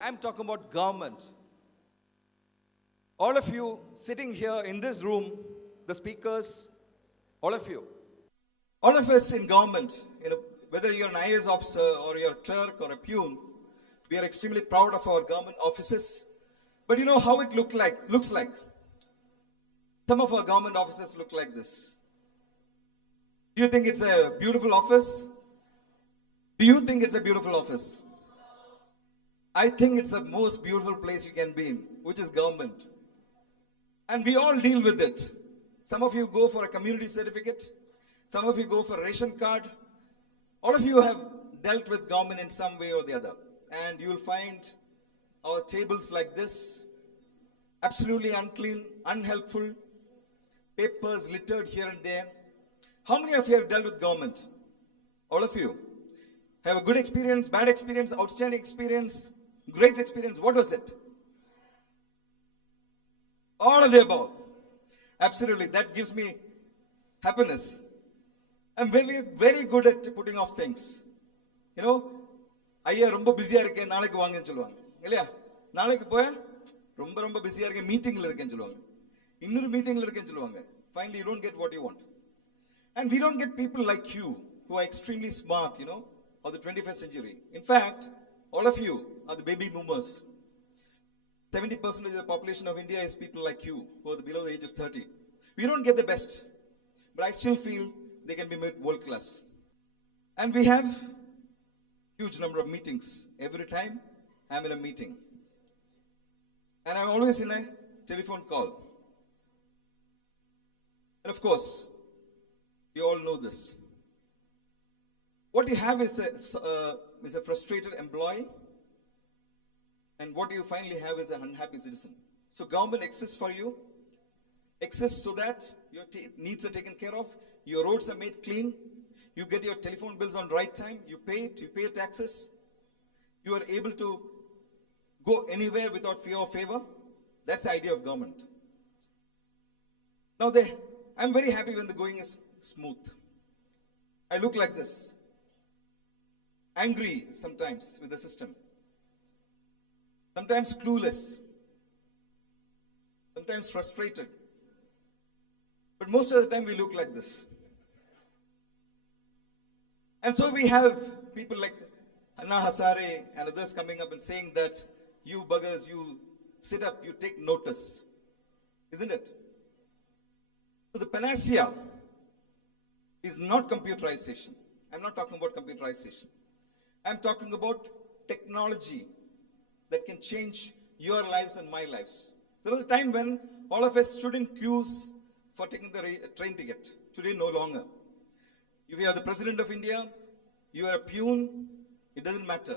I'm talking about government. All of you sitting here in this room, the speakers, all of you, all of us in government, whether you're an IAS officer or you're a clerk or a peon, we are extremely proud of our government offices. But you know how it looks like. Some of our government offices look like this. Do you think it's a beautiful office? Do you think it's a beautiful office? I think it's the most beautiful place you can be in, which is government. And we all deal with it. Some of you go for a community certificate. Some of you go for a ration card. All of you have dealt with government in some way or the other. And you will find our tables like this, absolutely unclean, unhelpful, papers littered here and there. How many of you have dealt with government? All of you. Have a good experience, bad experience, outstanding experience, great experience. What was it? All of the above. Absolutely. That gives me happiness. I'm very, very good at putting off things. ஐயா ரொம்ப பிஸியா இருக்கேன் நாளைக்கு வாங்கன்னு சொல்லுவாங்க இல்லையா? நாளைக்கு போய் ரொம்ப ரொம்ப பிஸியா இருக்கேன் மீட்டிங்ல இருக்கேன்னு சொல்லுவாங்க. இன்னொரு மீட்டிங்ல இருக்கேன்னு சொல்லுவாங்க. Finally, you don't get what you want. And we don't get people like you who are extremely smart, of the 21st century. In fact, all of you are the baby boomers. 70% of the population of India is people like you who are below the age of 30. We don't get the best, but I still feel they can be made world class. And we have huge number of meetings. Every time I'm in a meeting. And I'm always in a telephone call. And of course, you all know this. What you have is a frustrated employee, and what you finally have is an unhappy citizen. So government exists for you, exists so that your needs are taken care of, your roads are made clean, you get your telephone bills on right time, you pay it, you pay your taxes, you are able to go anywhere without fear or favor. That's the idea of government. Now I'm very happy when the going is smooth. I look like this. Angry sometimes with the system. Sometimes clueless. Sometimes frustrated. But most of the time we look like this. And so we have people like Anna Hazare and others coming up and saying that you buggers, you sit up, you take notice. Isn't it? So the panacea is not computerization. I'm not talking about computerization. I'm talking about technology that can change your lives and my lives. There was a time when all of us stood in queues for taking the train ticket. Today, no longer. If you are the President of India, you are a peon, it doesn't matter.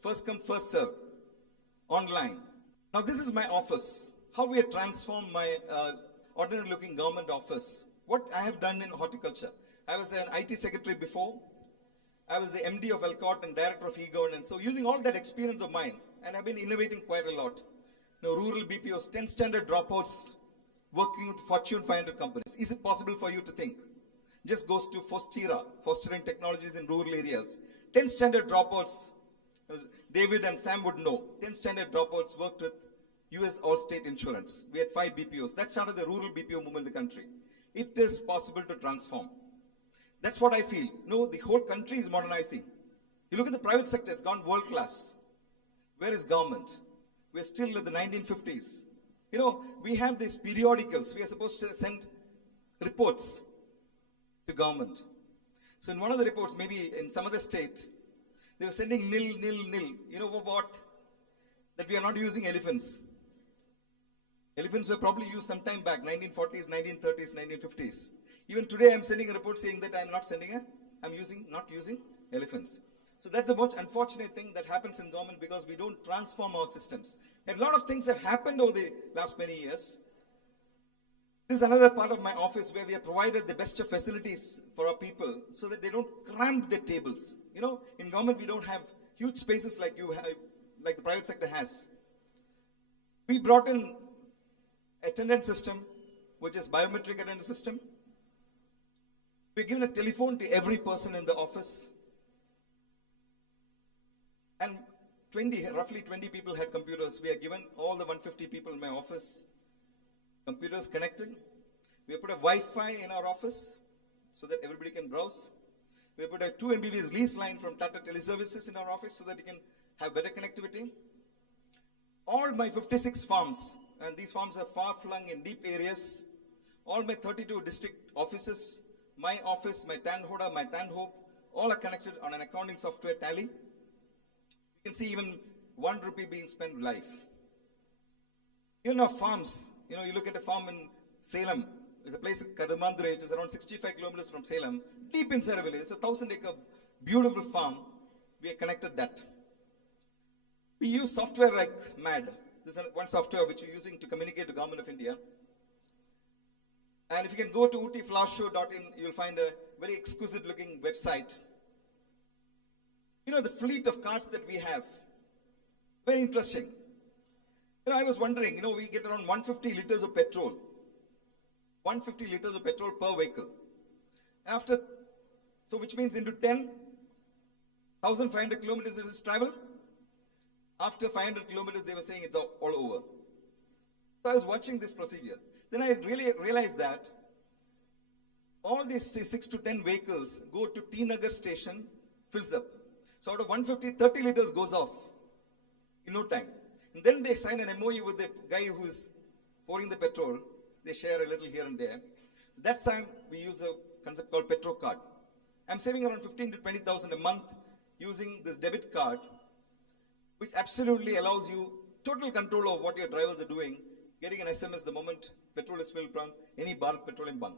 First come, first serve. Online. Now, this is my office. How we have transformed my ordinary looking government office. What I have done in horticulture. I was an IT secretary before. I was the MD of Alcott and director of e-governance. So using all that experience of mine, and I've been innovating quite a lot. Rural BPOs, 10 standard dropouts, working with Fortune 500 companies. Is it possible for you to think? Just goes to Fostera, fostering technologies in rural areas. 10 standard dropouts, David and Sam would know. 10 standard dropouts worked with US Allstate Insurance. We had 5 BPOs. That started the rural BPO movement in the country. It is possible to transform. That's what I feel. The whole country is modernizing. You look at the private sector, it's gone world class. Where is government? We're still in the 1950s. We have these periodicals. We are supposed to send reports to government. So in one of the reports, maybe in some other state, they were sending nil, nil, nil. You know what? That we are not using elephants. Elephants were probably used some time back, 1940s, 1930s, 1950s. Even today, I'm sending a report saying that I'm not using elephants. So that's a much unfortunate thing that happens in government because we don't transform our systems. And a lot of things have happened over the last many years. This is another part of my office where we have provided the best of facilities for our people so that they don't cramp their tables. In government, we don't have huge spaces like the private sector has. We brought in attendance system, which is biometric attendance system. We've given a telephone to every person in the office. And roughly 20 people had computers. We are given all the 150 people in my office computers connected. We have put a Wi-Fi in our office so that everybody can browse. We have put a 2 Mbps lease line from Tata Teleservices in our office so that you can have better connectivity. All my 56 farms, and these farms are far flung in deep areas, all my 32 district offices, my office, my Tanhoda, my Tanhope, all are connected on an accounting software Tally. You can see even 1 rupee being spent live. Even our farms, you look at a farm in Salem. There's a place in Kadamandure, which is around 65 kilometers from Salem, deep inside a village. It's a 1,000-acre, beautiful farm. We have connected that. We use software like mad. This is one software which we're using to communicate to the Government of India. And if you can go to ootyflowershow.in, you'll find a very exquisite looking website. The fleet of cars that we have, very interesting. I was wondering, we get around 150 liters of petrol. 150 liters of petrol per vehicle. Which means into 10,500 kilometers it is travel. After 500 kilometers, they were saying it's all over. So I was watching this procedure. Then I really realized that all these 6 to 10 vehicles go to T Nagar station, fills up. So out of 150, 30 liters goes off in no time. And then they sign an MOU with the guy who is pouring the petrol. They share a little here and there. So that's time we use a concept called Petro Card. I'm saving around 15 to 20,000 a month using this debit card, which absolutely allows you total control of what your drivers are doing, getting an SMS the moment petrol is filled from any Bharat Petroleum bunk.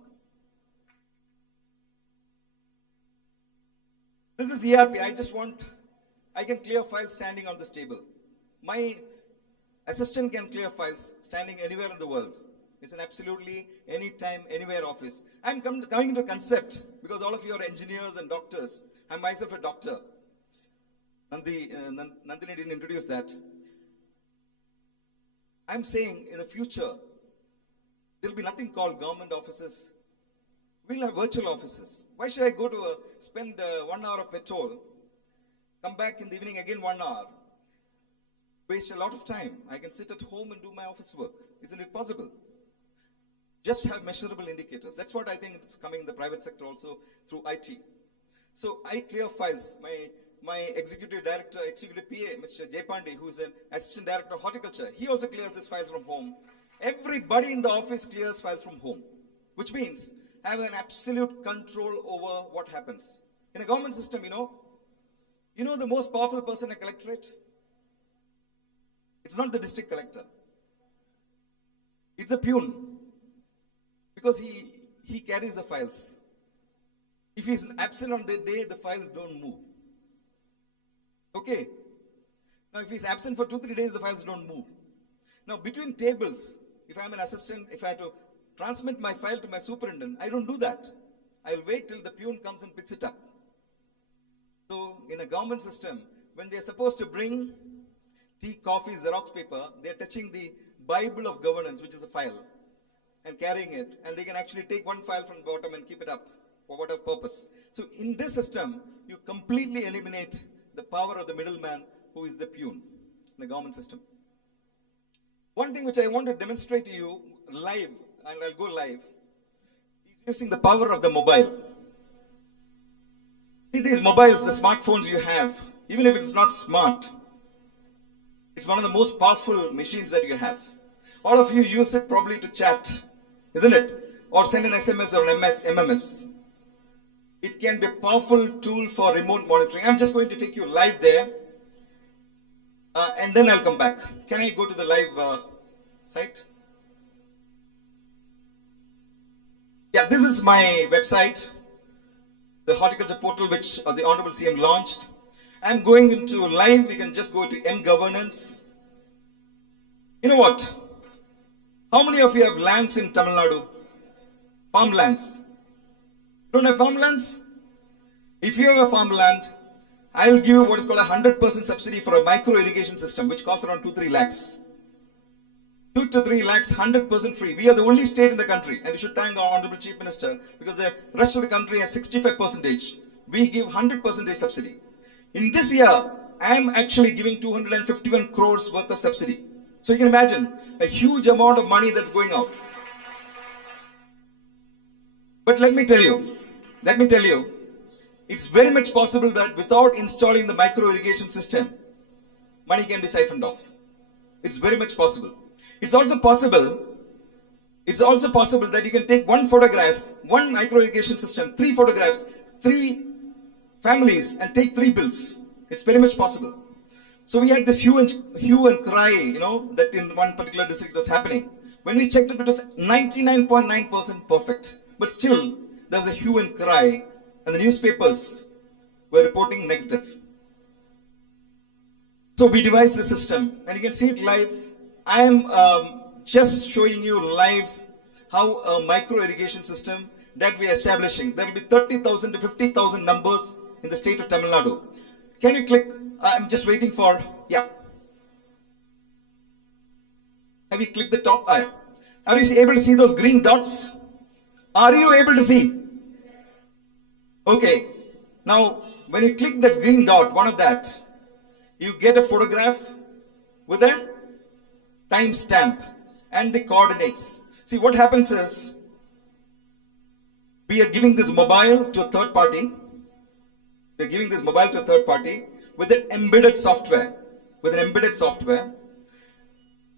This is ERP. I can clear files standing on this table. My assistant can clear files standing anywhere in the world. It's an absolutely anytime, anywhere office. I'm coming into concept because all of you are engineers and doctors. I'm myself a doctor. Nandini didn't introduce that. I'm saying in the future, there'll be nothing called government offices. We'll have virtual offices. Why should I go to spend 1 hour of petrol, come back in the evening again 1 hour, waste a lot of time? I can sit at home and do my office work. Isn't it possible? Just have measurable indicators. That's what I think is coming in the private sector also through IT. So I clear files. My executive director, executive PA, Mr. Jaypandi, who is an assistant director of horticulture, he also clears his files from home. Everybody in the office clears files from home, which means I have an absolute control over what happens. In a government system, the most powerful person in a collectorate? It's not the district collector. It's the peon. Because he carries the files. If he's absent on the day, the files don't move. Okay. Now, if he's absent for 2-3 days, the files don't move. Now, between tables, if I'm an assistant, if I have to transmit my file to my superintendent, I don't do that. I'll wait till the peon comes and picks it up. So, in a government system, when they're supposed to bring tea, coffee, Xerox paper, they're touching the Bible of governance, which is a file, and carrying it, and they can actually take one file from the bottom and keep it up for whatever purpose. So in this system, you completely eliminate the power of the middleman, who is the peon in the government system. One thing which I want to demonstrate to you live, and I'll go live, is using the power of the mobile. See these mobiles, the smartphones you have, even if it's not smart, it's one of the most powerful machines that you have. All of you use it probably to chat, isn't it? Or send an SMS or an MMS. It can be a powerful tool for remote monitoring. I'm just going to take you live there, and then I'll come back. Can I go to the live site? Yeah, this is my website, the horticulture portal which the Honorable CM launched. I'm going into live. You can just go to M-Governance. You know what? How many of you have lands in Tamil Nadu? Farmlands. You don't have farmlands? If you have a farmland, I'll give you what is called a 100% subsidy for a micro irrigation system, which costs around 2-3 lakhs. 2 to 3 lakhs, 100% free. We are the only state in the country, and we should thank our Honorable Chief Minister, because the rest of the country has 65%. We give 100% subsidy. In this year, I am actually giving 251 crores worth of subsidy. So you can imagine a huge amount of money that's going out. But let me tell you, it's very much possible that without installing the micro irrigation system, money can be siphoned off. It's very much possible. It's also possible that you can take one photograph, one micro irrigation system, 3 photographs, 3 families, and take 3 bills. It's very much possible. So we had this hue and cry, that in one particular district was happening. When we checked it was 99.9% perfect. But still, there was a hue and cry, and the newspapers were reporting negative. So we devised the system, and you can see it live. I am just showing you live how a micro irrigation system that we are establishing. There will be 30,000 to 50,000 numbers in the state of Tamil Nadu. Can you click? I'm just waiting for, yeah. Have you clicked the top? Are you able to see those green dots? Are you able to see? Okay. Now, when you click that green dot, one of that, you get a photograph with a timestamp and the coordinates. See, what happens is, we are giving this mobile to a third party. We're giving this mobile to a third party with an embedded software.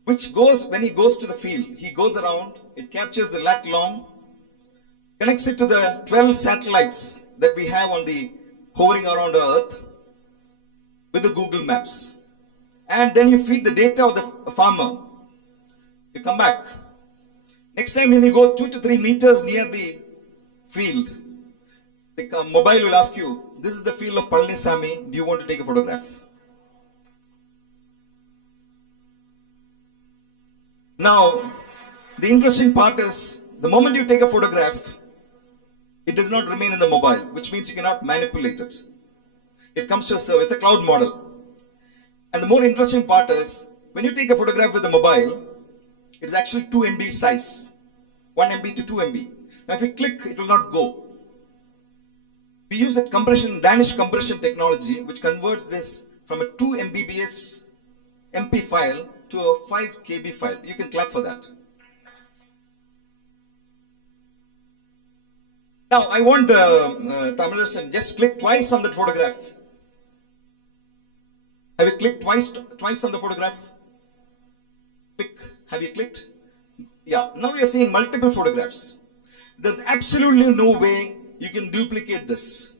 Which goes, when he goes to the field, he goes around, it captures the lat long, connects it to the 12 satellites that we have on the hovering around Earth with the Google Maps. And then you feed the data of the farmer. You come back. Next time when you go 2 to 3 meters near the field, the mobile will ask you, this is the field of Palanisamy, do you want to take a photograph? Now, the interesting part is, the moment you take a photograph, it does not remain in the mobile, which means you cannot manipulate it. It comes to a server, it's a cloud model. And the more interesting part is, when you take a photograph with a mobile, it's actually 2 MB size. 1 MB to 2 MB. Now if you click, it will not go. We use a Danish compression technology, which converts this from a 2 MBBS MP file to a 5 KB file. You can clap for that. Now, I want Tamilers to just click twice on that photograph. Have you clicked twice on the photograph? Click. Have you clicked? Yeah. Now we are seeing multiple photographs. There's absolutely no way you can duplicate this.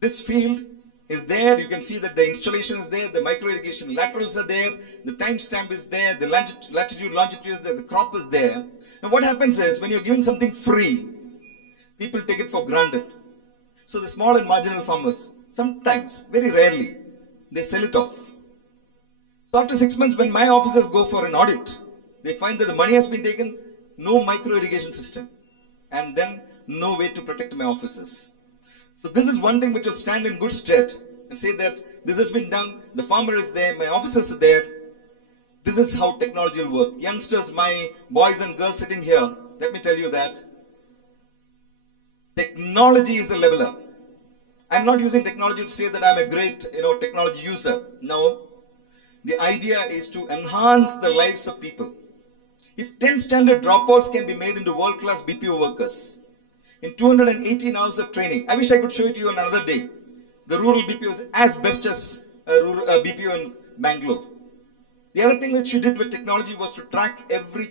This field is there. You can see that the installation is there. The micro irrigation laterals are there. The timestamp is there. The latitude, longitude is there. The crop is there. Now what happens is, when you're giving something free, people take it for granted. So the small and marginal farmers, sometimes, very rarely, they sell it off. So after 6 months, when my officers go for an audit, they find that the money has been taken, no micro irrigation system, and then no way to protect my officers. So this is one thing which will stand in good stead and say that this has been done, the farmer is there, my officers are there. This is how technology will work. Youngsters, my boys and girls sitting here, let me tell you that technology is a leveler. I'm not using technology to say that I'm a great, technology user. No. The idea is to enhance the lives of people. If 10 standard dropouts can be made into world-class BPO workers in 218 hours of training, I wish I could show it to you on another day. The rural BPO is as best as BPO in Bangalore. The other thing which you did with technology was to track every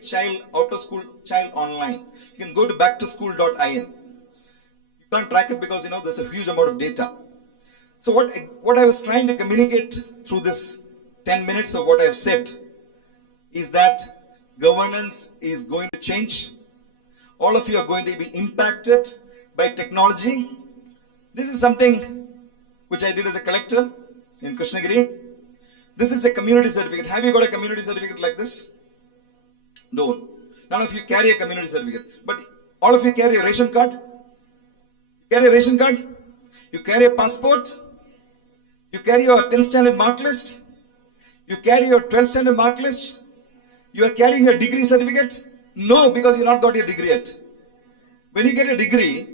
out-of-school child online. You can go to backtoschool.in. You can't track it because there's a huge amount of data. So what I was trying to communicate through this 10 minutes of what I've said is that governance is going to change. All of you are going to be impacted by technology. This is something which I did as a collector in Krishnagiri. This is a community certificate. Have you got a community certificate like this? Don't. None of you carry a community certificate. But all of you carry a ration card. You carry a ration card. You carry a passport. You carry your 10th standard mark list. You carry your 12th standard mark list. You are carrying your degree certificate? No, because you not got your degree yet. When you get a degree,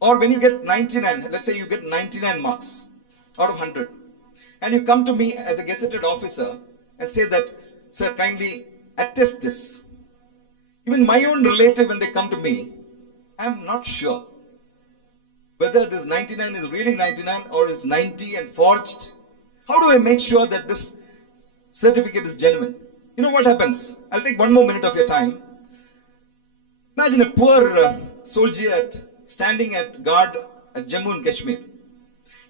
or when you get 99, let's say you get 99 marks, out of 100. And you come to me as a gazetted officer and say that, sir, kindly attest this. Even my own relative, when they come to me, I'm not sure whether this 99 is really 99 or is 90 and forged. How do I make sure that this certificate is genuine? You know what happens? I'll take one more minute of your time. Imagine a poor soldier standing at guard at Jammu and Kashmir.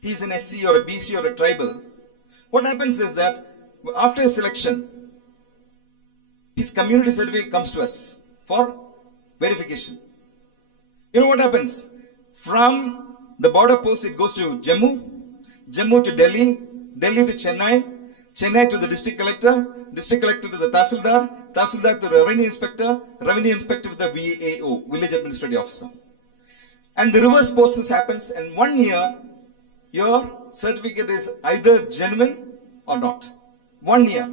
He's an SC or a BC or a tribal. What happens is that after his selection, his community certificate comes to us for verification. You know what happens? From the border post, it goes to Jammu, Jammu to Delhi, Delhi to Chennai, Chennai to the district collector to the Tahsildar, Tahsildar to the revenue inspector to the VAO, village administrative officer. And the reverse process happens, and 1 year, your certificate is either genuine or not. 1 year.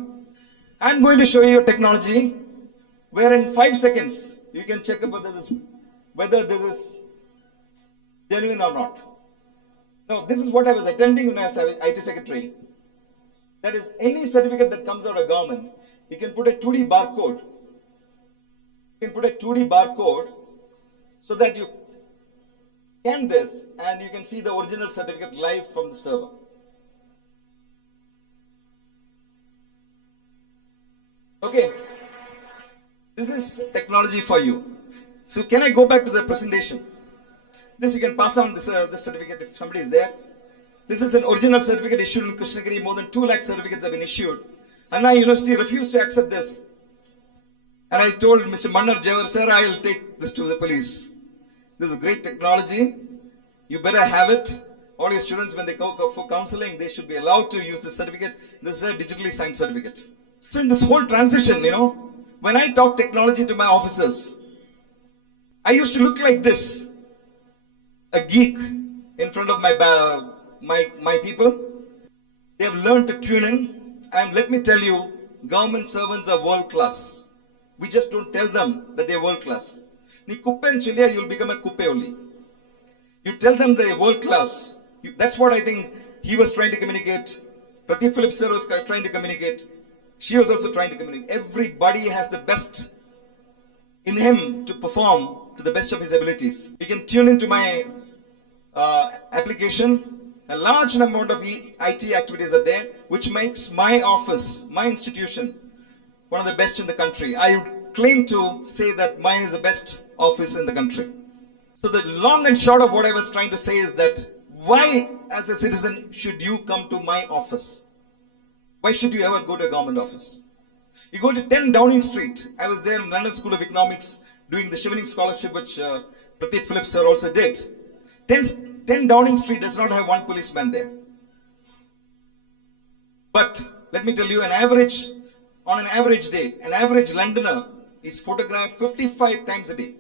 I'm going to show you a technology where in 5 seconds, you can check whether this is genuine or not. Now, this is what I was attending when I was IT secretary. That is, any certificate that comes out of government, you can put a 2D barcode. You can put a 2D barcode so that you scan this and you can see the original certificate live from the server. Okay, this is technology for you. So can I go back to the presentation? This you can pass on this certificate if somebody is there. This is an original certificate issued in Krishnagiri. More than 2 lakh certificates have been issued. Anna University refused to accept this. And I told Mr. Mannar Jawar, sir, I will take this to the police. This is great technology. You better have it. All your students, when they go for counseling, they should be allowed to use this certificate. This is a digitally signed certificate. So in this whole transition, when I talk technology to my officers, I used to look like this, a geek in front of my people. They have learned to tune in, and let me tell you, government servants are world class. We just don't tell them that they are world class. Ni kuppe and chiliya, you'll become a kuppe only. You tell them they are world class. That's what I think he was trying to communicate. Pradeep Phillips sir was trying to communicate. She was also trying to communicate. Everybody has the best in him to perform to the best of his abilities. You can tune into my application. A large amount of IT activities are there, which makes my office, my institution, one of the best in the country. I claim to say that mine is the best office in the country. So the long and short of what I was trying to say is that why, as a citizen, should you come to my office? Why should you ever go to a government office? You go to 10 Downing Street. I was there in London School of Economics doing the Chevening Scholarship, which Pradeep Phillips sir also did. 10 Downing Street does not have one policeman there. But let me tell you, on an average day, an average Londoner is photographed 55 times a day.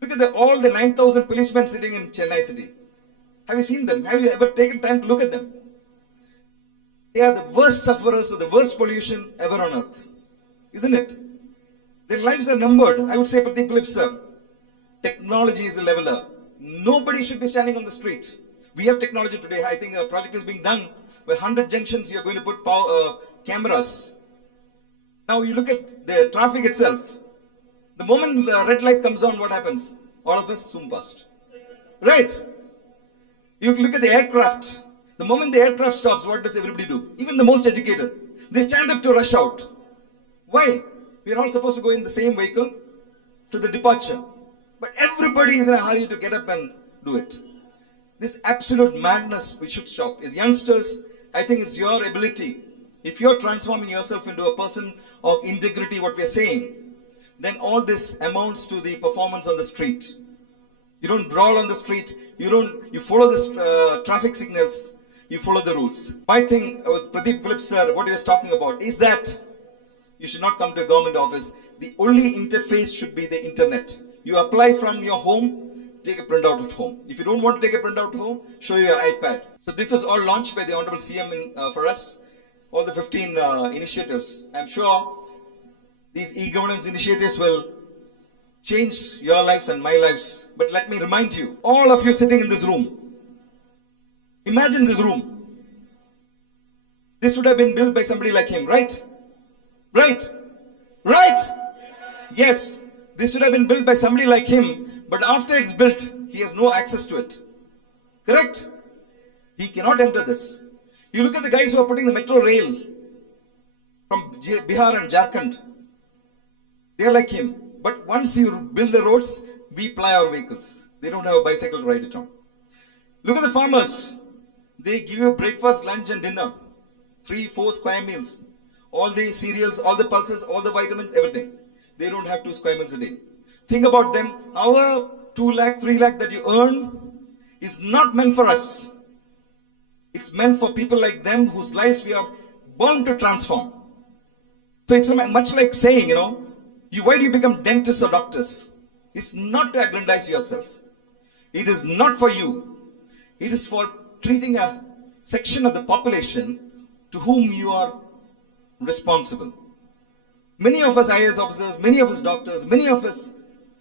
Look at all the 9,000 policemen sitting in Chennai city. Have you seen them? Have you ever taken time to look at them? They are the worst sufferers of the worst pollution ever on earth. Isn't it? Their lives are numbered. I would say, Pradeep Phillips sir, technology is a leveler. Nobody should be standing on the street. We have technology today. I think a project is being done where 100 junctions you are going to put cameras. Now you look at the traffic itself. The moment the red light comes on, what happens? All of us zoom past. Right? You look at the aircraft. The moment the aircraft stops, what does everybody do? Even the most educated. They stand up to rush out. Why? We are all supposed to go in the same vehicle to the departure. But everybody is in a hurry to get up and do it. This absolute madness we should stop. As youngsters, I think it's your ability. If you're transforming yourself into a person of integrity, what we're saying, then all this amounts to the performance on the street. You don't brawl on the street. You follow the traffic signals. You follow the rules. My thing with Pradeep Phillips sir, what he was talking about is that you should not come to a government office. The only interface should be the internet. You apply from your home, take a printout at home. If you don't want to take a printout at home, show your iPad. So this was all launched by the Honorable CM for us. All the 15 initiatives. I'm sure these e-governance initiatives will change your lives and my lives. But let me remind you, all of you sitting in this room, Imagine this room. This would have been built by somebody like him, right? Right? Right? Yes, this would have been built by somebody like him, but after it's built, he has no access to it. Correct? He cannot enter this. You look at the guys who are putting the metro rail from Bihar and Jharkhand. They are like him. But once you build the roads, we ply our vehicles. They don't have a bicycle to ride it on. Look at the farmers. They give you breakfast, lunch and dinner. 3-4 square meals. All the cereals, all the pulses, all the vitamins, everything. They don't have 2 square meals a day. Think about them. Our 2 lakh, 3 lakh that you earn is not meant for us. It's meant for people like them whose lives we are born to transform. So it's much like saying, why do you become dentists or doctors? It's not to aggrandize yourself. It is not for you. It is for treating a section of the population to whom you are responsible. Many of us IAS officers, many of us doctors, many of us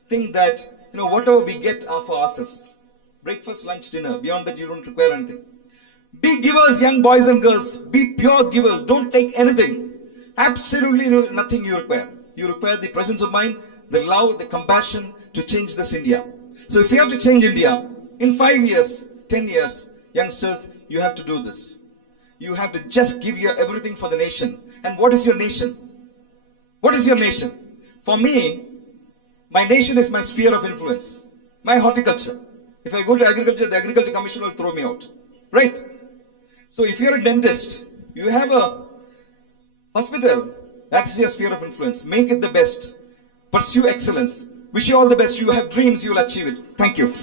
think that, whatever we get are for ourselves. Breakfast, lunch, dinner. Beyond that, you don't require anything. Be givers, young boys and girls. Be pure givers. Don't take anything. Absolutely nothing you require. You require the presence of mind, the love, the compassion to change this India. So if you have to change India, in 5 years, 10 years, youngsters, you have to do this. You have to just give your everything for the nation. And what is your nation? What is your nation? For me, my nation is my sphere of influence. My horticulture. If I go to agriculture, the agriculture commission will throw me out. Right? So if you're a dentist, you have a hospital, that's your sphere of influence. Make it the best. Pursue excellence. Wish you all the best. You have dreams, you will achieve it. Thank you.